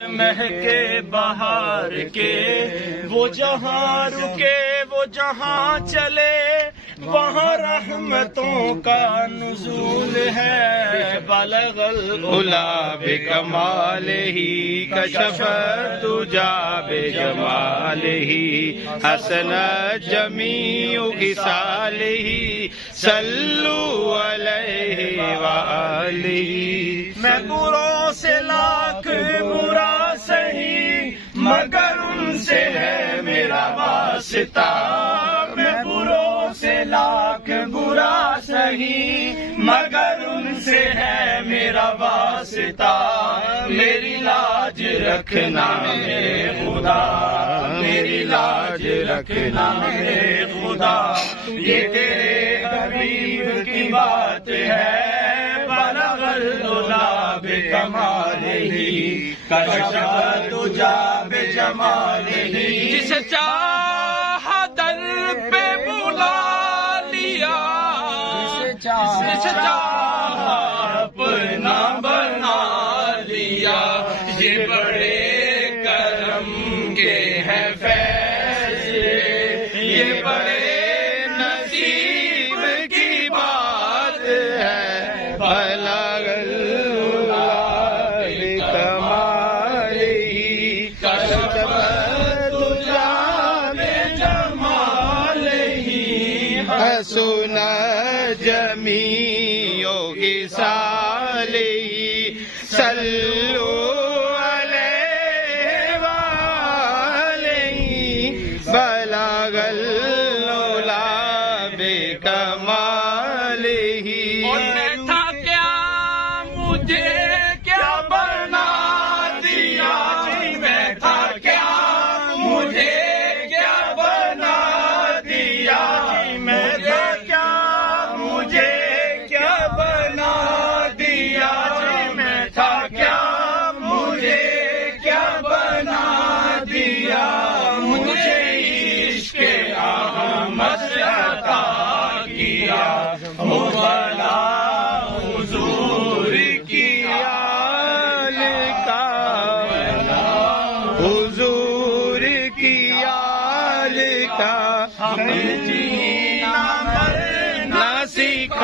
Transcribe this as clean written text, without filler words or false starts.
مہکے بہار کے وہ جہاں رکے وہ جہاں چلے وہاں رحمتوں کا نزول ہے. بلغ العلا بکمالہ کشف الدجا بجمالہ حسن جمیع خصالہ صلوا علیہ وآلہ. میں بروں سے لاکھ برا سہی مگر ان سے ہے میرا واسطہ. میں بروں سے لاکھ برا سہی مگر ان سے ہے میرا واسطہ. میری لاج رکھنا میرے خدا میری لاج رکھنا میرے خدا. یہ تیرے حبیب کی بات ہے. بلغ العلا بکمالہ کشف الدجا بجمالہ. جسے چاہا در پہ بلا لیا جسے چاہا اپنا بنا لیا. یہ بڑے کرم کے ہیں فیصلے یہ بڑے نصیب کی بات ہے. بلغ العلا بکمالہ کشف الدجا بجمالہ حسن جمیع خصالہ صلوا علیہ وآلہ. بلغ العلا بکمالہ. اور میں تھا کیا مجھے کیا بنا دیا. میں تھا کیا مجھے کیا بنا دیا. میں تھا کیا مجھے کیا بنا دیا. میں تھا کیا مجھے کیا بنا دیا. مجھے عشق احمد عطا کیا. بھلا حضور کی آل کا حضور کی آل کا ہمیں جینا مرنا سکھا